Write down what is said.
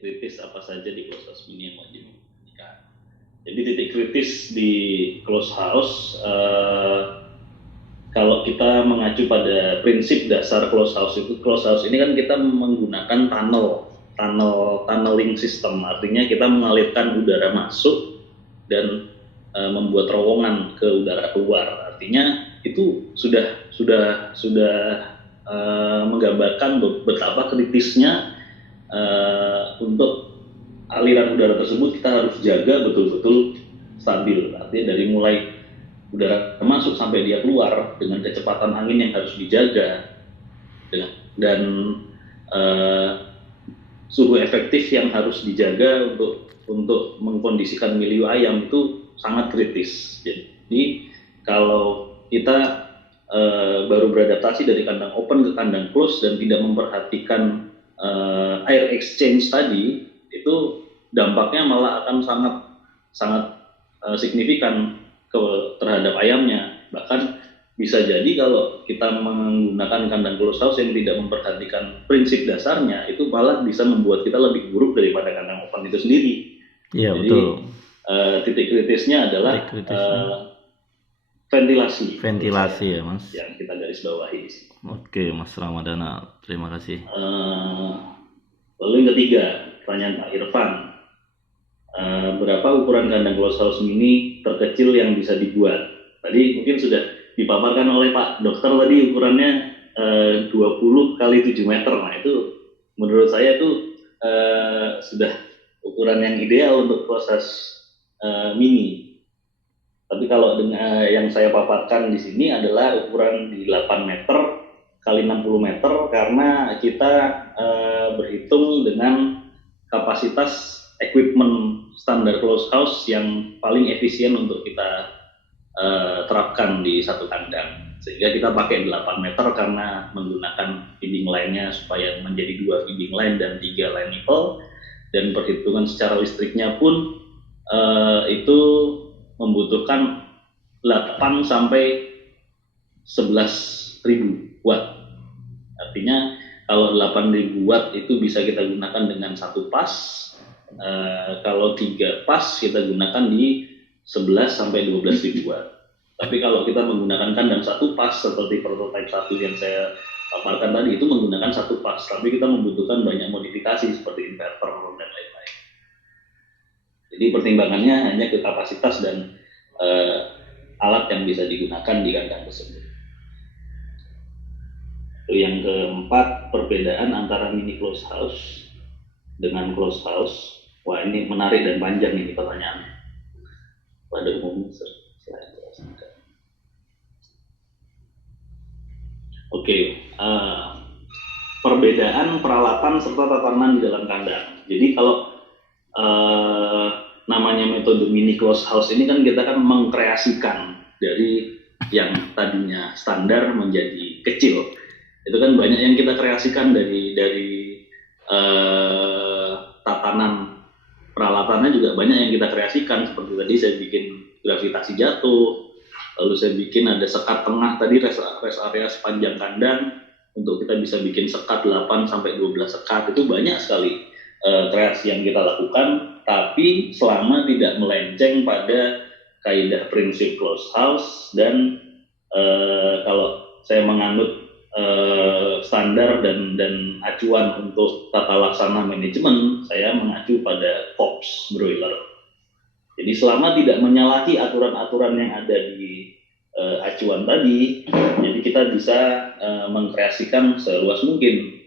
kritis apa saja di closed house mini yang wajib diperhatikan. Jadi titik kritis di closed house, kalau kita mengacu pada prinsip dasar closed house ini kan kita menggunakan tunneling system, artinya kita mengalirkan udara masuk dan membuat terowongan ke udara keluar. Artinya itu sudah menggambarkan betapa kritisnya untuk aliran udara tersebut kita harus jaga betul-betul stabil. Artinya dari mulai udara masuk sampai dia keluar dengan kecepatan angin yang harus dijaga dan suhu efektif yang harus dijaga untuk mengkondisikan milieu ayam itu sangat kritis. Jadi kalau kita baru beradaptasi dari kandang open ke kandang close dan tidak memperhatikan air exchange tadi, itu dampaknya malah akan sangat signifikan terhadap ayamnya. Bahkan bisa jadi kalau kita menggunakan kandang closed house yang tidak memperhatikan prinsip dasarnya, itu malah bisa membuat kita lebih buruk daripada kandang open itu sendiri. Iya, jadi, betul. Titik kritisnya adalah ventilasi ya Mas, yang kita garis bawahi. Oke Mas Ramadana, terima kasih. Lalu yang ketiga, pertanyaan Pak Irfan, berapa ukuran kandang closed house mini terkecil yang bisa dibuat? Tadi mungkin sudah dipaparkan oleh Pak Dokter tadi, ukurannya 20 kali 7 meter. Nah itu menurut saya itu sudah ukuran yang ideal untuk proses mini. Tapi kalau dengan yang saya paparkan di sini adalah ukuran di 8 meter kali 60 meter, karena kita berhitung dengan kapasitas equipment standar closed house yang paling efisien untuk kita terapkan di satu kandang, sehingga kita pakai 8 meter karena menggunakan feeding line-nya supaya menjadi 2 feeding line dan 3 line nipple, dan perhitungan secara listriknya pun itu membutuhkan 8 sampai 11.000 watt. Artinya kalau 8.000 watt itu bisa kita gunakan dengan satu pas, kalau 3 pas kita gunakan di 11 sampai 12.000 watt. Tapi kalau kita menggunakan kandang satu pas seperti prototipe 1 yang saya paparkan tadi, itu menggunakan satu pas, tapi kita membutuhkan banyak modifikasi seperti inverter dan lain-lain. Jadi pertimbangannya hanya ke kapasitas dan alat yang bisa digunakan di kandang tersebut. Yang keempat, perbedaan antara mini closed house dengan closed house. Wah, ini menarik dan panjang ini pertanyaannya. Pada umumnya saya jelaskan. Oke, perbedaan peralatan serta tatanan di dalam kandang. Jadi kalau namanya metode mini closed house ini kan kita kan mengkreasikan dari yang tadinya standar menjadi kecil. Itu kan banyak yang kita kreasikan dari tatanan peralatannya juga banyak yang kita kreasikan. Seperti tadi saya bikin gravitasi jatuh, lalu saya bikin ada sekat tengah tadi, rest area sepanjang kandang untuk kita bisa bikin sekat 8 sampai 12 sekat. Itu banyak sekali kreasi yang kita lakukan, tapi selama tidak melenceng pada kaidah prinsip closed house dan kalau saya menganut standar dan acuan untuk tata laksana manajemen, saya mengacu pada FOPS broiler. Jadi selama tidak menyalahi aturan-aturan yang ada di acuan tadi, jadi kita bisa mengkreasikan seluas mungkin